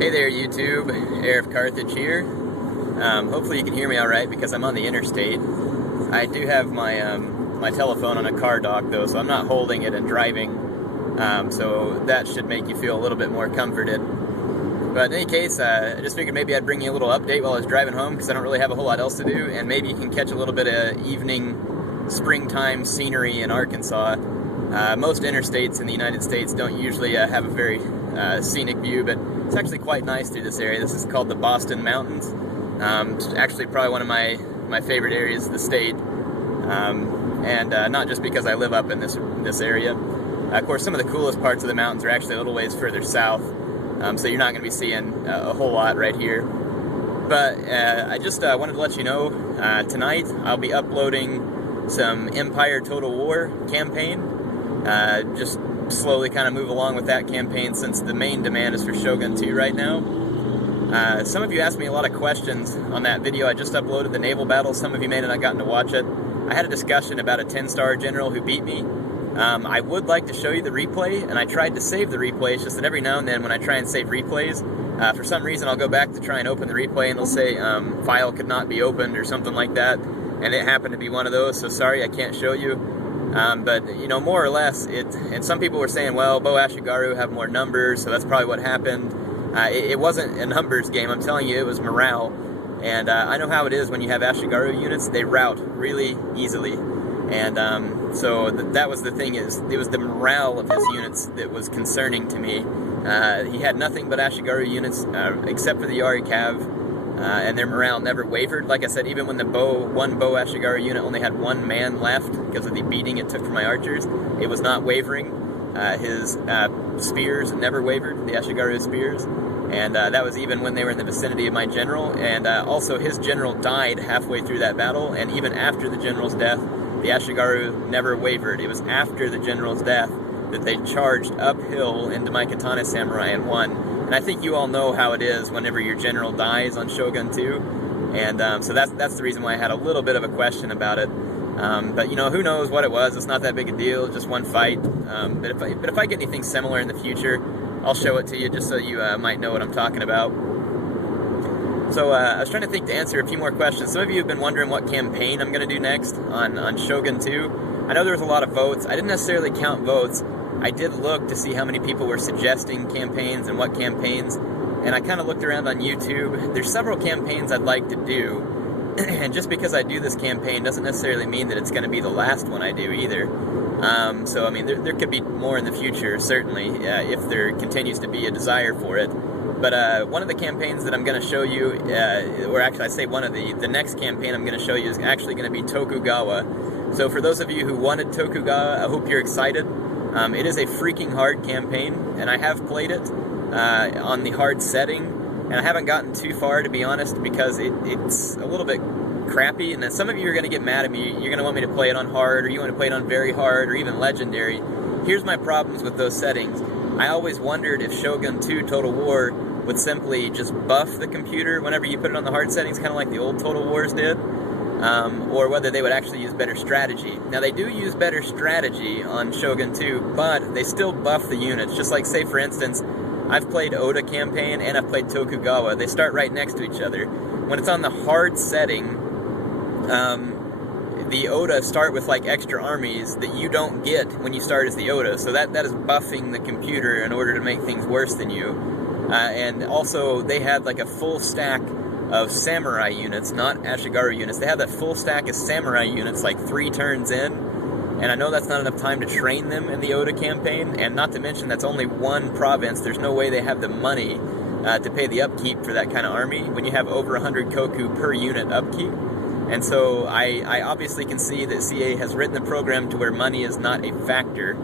Hey there, YouTube. Heir of Carthage here. Hopefully you can hear me all right because I'm on the interstate. I do have my my telephone on a car dock though, so I'm not holding it and driving. So that should make you feel a little bit more comforted. But in any case, I just figured maybe I'd bring you a little update while I was driving home because I don't really have a whole lot else to do, and maybe you can catch a little bit of evening springtime scenery in Arkansas. Most interstates in the United States don't usually have a very scenic view, but it's actually quite nice through this area. This is called the Boston Mountains. It's actually probably one of my favorite areas of the state, and not just because I live up in this area. Of course, some of the coolest parts of the mountains are actually a little ways further south, so you're not going to be seeing a whole lot right here. But I just wanted to let you know, tonight I'll be uploading some Empire Total War campaign. Just slowly kind of move along with that campaign since the main demand is for Shogun 2 right now. Some of you asked me a lot of questions on that video I just uploaded, the naval battle. Some of you may not have gotten to watch it. I had a discussion about a 10-star general who beat me. I would like to show you the replay, and I tried to save the replay. It's just that every now and then when I try and save replays, for some reason I'll go back to try and open the replay and it'll say file could not be opened or something like that, and it happened to be one of those, so sorry I can't show you. But, you know, more or less, and some people were saying, well, Bo Ashigaru have more numbers, so that's probably what happened. It wasn't a numbers game, I'm telling you, it was morale. And I know how it is when you have Ashigaru units, they rout really easily. And so that was the thing, it was the morale of his units that was concerning to me. He had nothing but Ashigaru units, except for the Yari Cav. And their morale never wavered. Like I said, even when the one Bo Ashigaru unit only had one man left because of the beating it took from my archers, it was not wavering. His spears never wavered, the Ashigaru spears, and that was even when they were in the vicinity of my general. And also his general died halfway through that battle, and even after the general's death, the Ashigaru never wavered. It was after the general's death that they charged uphill into my Katana Samurai and won. And I think you all know how it is whenever your general dies on Shogun 2. And so that's the reason why I had a little bit of a question about it. But you know, who knows what it was? It's not that big a deal, just one fight. But if I get anything similar in the future, I'll show it to you just so you might know what I'm talking about. So I was trying to think to answer a few more questions. Some of you have been wondering what campaign I'm going to do next on Shogun 2. I know there was a lot of votes. I didn't necessarily count votes. I did look to see how many people were suggesting campaigns and what campaigns, and I kind of looked around on YouTube. There's several campaigns I'd like to do, and just because I do this campaign doesn't necessarily mean that it's going to be the last one I do either. So, I mean, there could be more in the future, certainly, if there continues to be a desire for it. But one of the campaigns that I'm going to show you, or actually I say one of the next campaign I'm going to show you is actually going to be Tokugawa. So for those of you who wanted Tokugawa, I hope you're excited. It is a freaking hard campaign, and I have played it on the hard setting, and I haven't gotten too far, to be honest, because it's a little bit crappy, and then some of you are going to get mad at me. You're going to want me to play it on hard, or you want to play it on very hard, or even legendary. Here's my problems with those settings. I always wondered if Shogun 2 Total War would simply just buff the computer whenever you put it on the hard settings, kind of like the old Total Wars did. Or whether they would actually use better strategy. Now, they do use better strategy on Shogun 2, but they still buff the units. Just like, say, for instance, I've played Oda campaign and I've played Tokugawa. They start right next to each other. When it's on the hard setting, the Oda start with, like, extra armies that you don't get when you start as the Oda. So that is buffing the computer in order to make things worse than you. And also, they had, like, a full stack of samurai units, not Ashigaru units. They have that full stack of samurai units like 3 turns in, and I know that's not enough time to train them in the Oda campaign, and not to mention that's only one province. There's no way they have the money to pay the upkeep for that kind of army when you have over 100 koku per unit upkeep. And so I obviously can see that CA has written the program to where money is not a factor,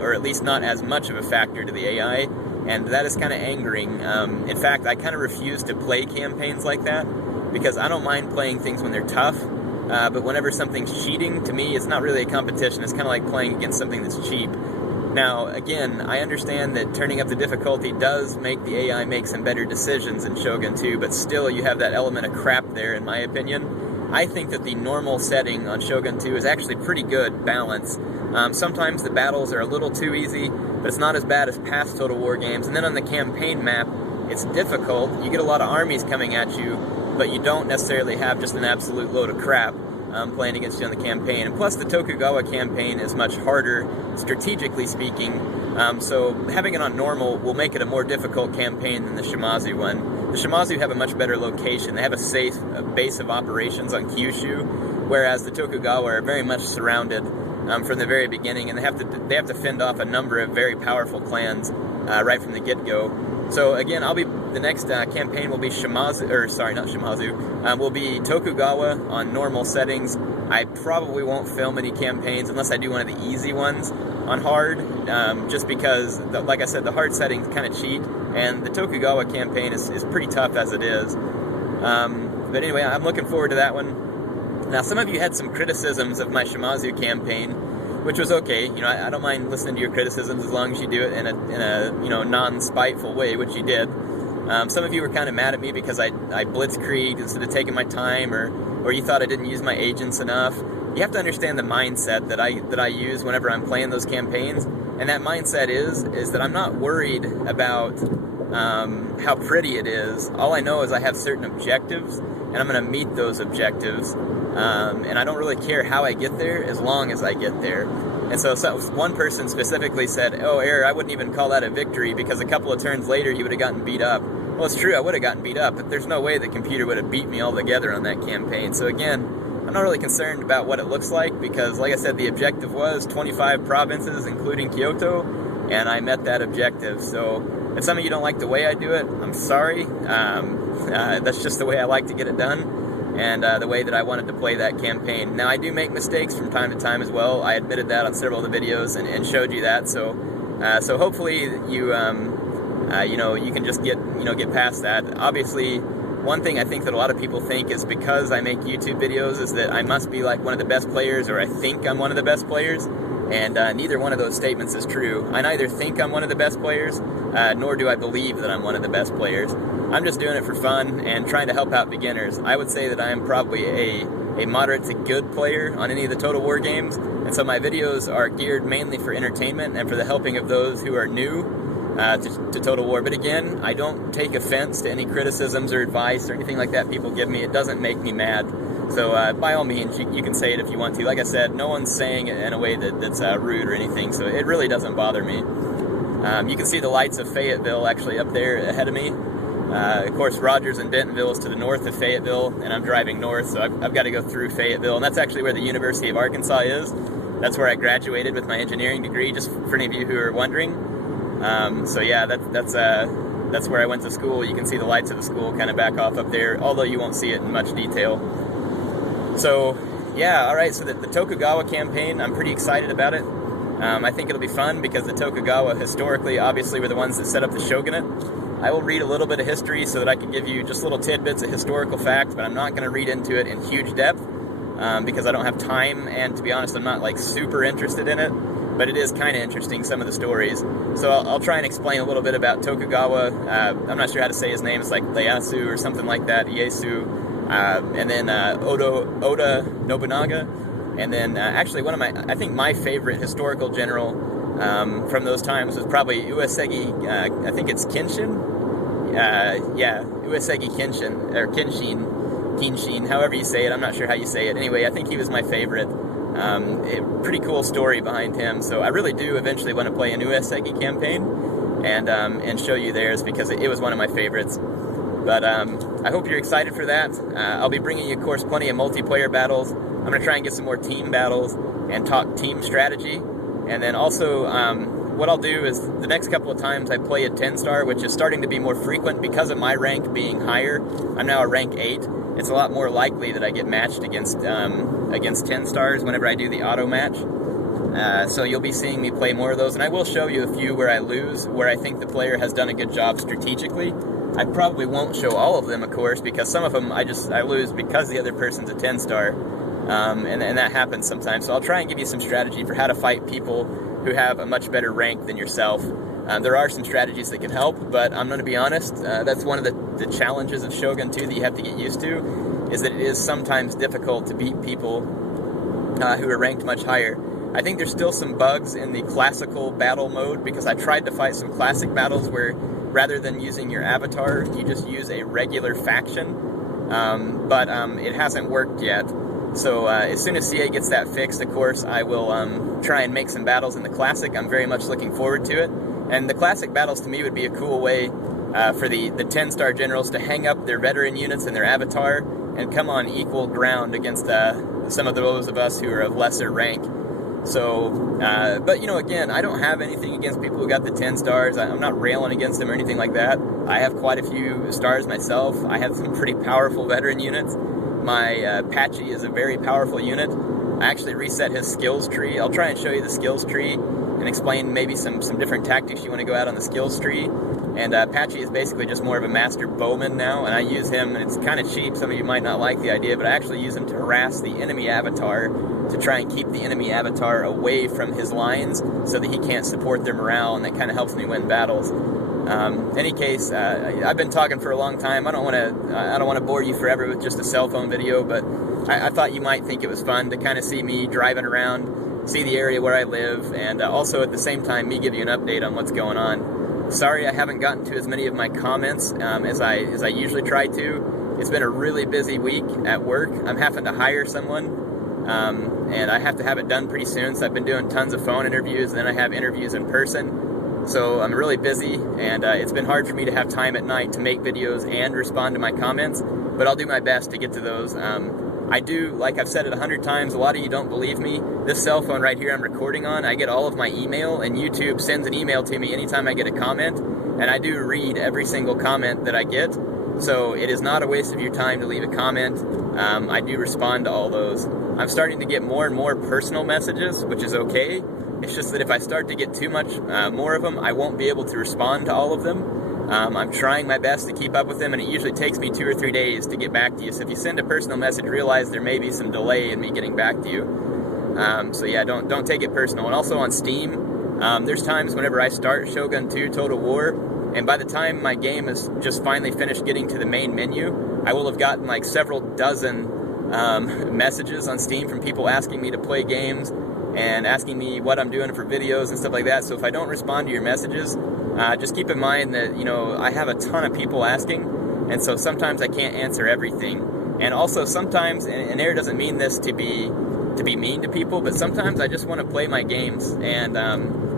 or at least not as much of a factor to the AI. And that is kind of angering. In fact, I kind of refuse to play campaigns like that because I don't mind playing things when they're tough, but whenever something's cheating, to me, it's not really a competition. It's kind of like playing against something that's cheap. Now, again, I understand that turning up the difficulty does make the AI make some better decisions in Shogun 2, but still you have that element of crap there, in my opinion. I think that the normal setting on Shogun 2 is actually pretty good balance. Sometimes the battles are a little too easy, but it's not as bad as past Total War games. And then on the campaign map, it's difficult. You get a lot of armies coming at you, but you don't necessarily have just an absolute load of crap playing against you on the campaign. And plus the Tokugawa campaign is much harder, strategically speaking, so having it on normal will make it a more difficult campaign than the Shimazu one. The Shimazu have a much better location. They have a safe base of operations on Kyushu, whereas the Tokugawa are very much surrounded from the very beginning, and they have to fend off a number of very powerful clans right from the get-go. So again, the next campaign will be will be Tokugawa on normal settings. I probably won't film any campaigns unless I do one of the easy ones on hard, just because, like I said, the hard settings kind of cheat, and the Tokugawa campaign is pretty tough as it is. But anyway, I'm looking forward to that one. Now, some of you had some criticisms of my Shimazu campaign, which was okay. You know, I don't mind listening to your criticisms as long as you do it in a you know, non-spiteful way, which you did. Some of you were kind of mad at me because I blitzkrieged instead of taking my time, or you thought I didn't use my agents enough. You have to understand the mindset that I use whenever I'm playing those campaigns, and that mindset is that I'm not worried about how pretty it is. All I know is I have certain objectives, and I'm going to meet those objectives. And I don't really care how I get there as long as I get there. And so one person specifically said, "Oh, Heir, I wouldn't even call that a victory because a couple of turns later you would have gotten beat up." Well, it's true, I would have gotten beat up, but there's no way the computer would have beat me altogether on that campaign. So again, I'm not really concerned about what it looks like because, like I said, the objective was 25 provinces, including Kyoto, and I met that objective. So if some of you don't like the way I do it, I'm sorry. That's just the way I like to get it done, and the way that I wanted to play that campaign. Now, I do make mistakes from time to time as well. I admitted that on several of the videos and showed you that. So hopefully you you can just get past that. Obviously, one thing I think that a lot of people think is because I make YouTube videos is that I must be like one of the best players, or I think I'm one of the best players. And neither one of those statements is true. I neither think I'm one of the best players, nor do I believe that I'm one of the best players. I'm just doing it for fun and trying to help out beginners. I would say that I am probably a moderate to good player on any of the Total War games, and so my videos are geared mainly for entertainment and for the helping of those who are new to Total War. But again, I don't take offense to any criticisms or advice or anything like that people give me. It doesn't make me mad. So by all means, you can say it if you want to. Like I said, no one's saying it in a way that's rude or anything, so it really doesn't bother me. You can see the lights of Fayetteville actually up there ahead of me. Of course, Rogers and Bentonville is to the north of Fayetteville, and I'm driving north, so I've got to go through Fayetteville, and that's actually where the University of Arkansas is. That's where I graduated with my engineering degree, just for any of you who are wondering. So yeah, that's where I went to school. You can see the lights of the school kind of back off up there, although you won't see it in much detail. So yeah, alright, so the Tokugawa campaign, I'm pretty excited about it. I think it'll be fun because the Tokugawa historically obviously were the ones that set up the shogunate. I will read a little bit of history so that I can give you just little tidbits of historical facts, but I'm not going to read into it in huge depth because I don't have time, and to be honest, I'm not like super interested in it, but it is kind of interesting, some of the stories. So I'll try and explain a little bit about Tokugawa. I'm not sure how to say his name. It's like Ieyasu or something like that, Ieyasu. And then Oda Nobunaga, and then actually I think my favorite historical general from those times was probably Uesegi, I think it's Kenshin? Yeah, Uesegi Kenshin, or Kenshin, however you say it, I'm not sure how you say it. Anyway, I think he was my favorite. Pretty cool story behind him, so I really do eventually want to play an Uesegi campaign and show you theirs because it was one of my favorites. But I hope you're excited for that. I'll be bringing you, of course, plenty of multiplayer battles. I'm going to try and get some more team battles and talk team strategy. And then also, what I'll do is the next couple of times I play a 10-star, which is starting to be more frequent because of my rank being higher. I'm now a rank 8. It's a lot more likely that I get matched against 10 stars whenever I do the auto match. So you'll be seeing me play more of those. And I will show you a few where I lose, where I think the player has done a good job strategically. I probably won't show all of them, of course, because some of them I lose because the other person's a 10-star, and that happens sometimes. So I'll try and give you some strategy for how to fight people who have a much better rank than yourself. There are some strategies that can help, but I'm going to be honest, that's one of the challenges of Shogun 2 that you have to get used to, is that it is sometimes difficult to beat people who are ranked much higher. I think there's still some bugs in the classical battle mode, because I tried to fight some classic battles where rather than using your avatar, you just use a regular faction, but it hasn't worked yet. So as soon as CA gets that fixed, of course, I will try and make some battles in the Classic. I'm very much looking forward to it. And the Classic battles to me would be a cool way for the 10-star generals to hang up their veteran units and their avatar and come on equal ground against some of those of us who are of lesser rank. So, but you know, again, I don't have anything against people who got the 10 stars. I'm not railing against them or anything like that. I have quite a few stars myself. I have some pretty powerful veteran units. My Patchy is a very powerful unit. I actually reset his skills tree. I'll try and show you the skills tree and explain maybe some different tactics you want to go out on the skills tree. And Patchy is basically just more of a master bowman now, and I use him, and it's kind of cheap. Some of you might not like the idea, but I actually use him to harass the enemy avatar to try and keep the enemy avatar away from his lines so that he can't support their morale, and that kind of helps me win battles. In any case, I've been talking for a long time. I don't want to bore you forever with just a cell phone video, but I thought you might think it was fun to kind of see me driving around, see the area where I live, and also at the same time me give you an update on what's going on. Sorry I haven't gotten to as many of my comments as I usually try to. It's been a really busy week at work. I'm having to hire someone, and I have to have it done pretty soon, so I've been doing tons of phone interviews, and then I have interviews in person. So I'm really busy, and it's been hard for me to have time at night to make videos and respond to my comments, but I'll do my best to get to those. I do, like I've said it 100 times, a lot of you don't believe me. This cell phone right here I'm recording on, I get all of my email, and YouTube sends an email to me anytime I get a comment, and I do read every single comment that I get. So it is not a waste of your time to leave a comment. I do respond to all those. I'm starting to get more and more personal messages, which is okay. It's just that if I start to get too much more of them, I won't be able to respond to all of them. I'm trying my best to keep up with them, and it usually takes me 2 or 3 days to get back to you. So if you send a personal message, realize there may be some delay in me getting back to you. So yeah, don't take it personal. And also on Steam, there's times whenever I start Shogun 2 Total War, and by the time my game is just finally finished getting to the main menu, I will have gotten like several dozen messages on Steam from people asking me to play games and asking me what I'm doing for videos and stuff like that. So if I don't respond to your messages, just keep in mind that, you know, I have a ton of people asking, and so sometimes I can't answer everything. And also sometimes, and Heir doesn't mean this to be mean to people, but sometimes I just want to play my games, and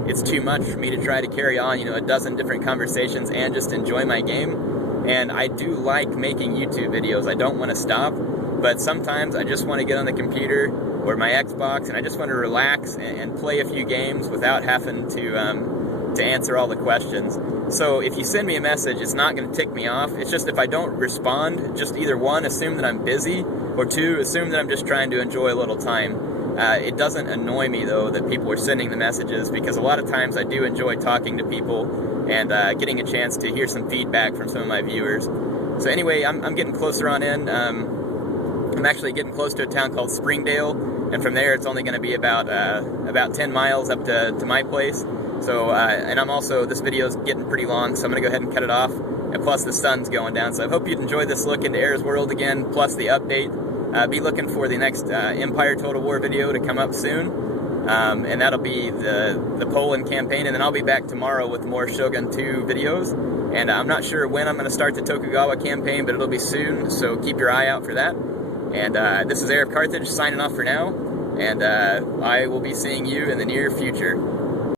it's too much for me to try to carry on, you know, a dozen different conversations and just enjoy my game. And I do like making YouTube videos. I don't want to stop, but sometimes I just want to get on the computer or my Xbox, and I just want to relax and play a few games without having to answer all the questions. So if you send me a message, it's not going to tick me off. It's just if I don't respond, just either one, assume that I'm busy, or two, assume that I'm just trying to enjoy a little time. It doesn't annoy me, though, that people are sending the messages, because a lot of times I do enjoy talking to people and getting a chance to hear some feedback from some of my viewers. So anyway, I'm getting closer on in. I'm actually getting close to a town called Springdale, and from there it's only going to be about 10 miles up to my place. So, and I'm also, this video is getting pretty long, so I'm going to go ahead and cut it off, and plus the sun's going down. So I hope you'd enjoy this look into Heir's world again, plus the update. Be looking for the next Empire Total War video to come up soon, and that'll be the Poland campaign, and then I'll be back tomorrow with more Shogun 2 videos. And I'm not sure when I'm going to start the Tokugawa campaign, but it'll be soon, so keep your eye out for that. And this is Heir of Carthage signing off for now, and I will be seeing you in the near future.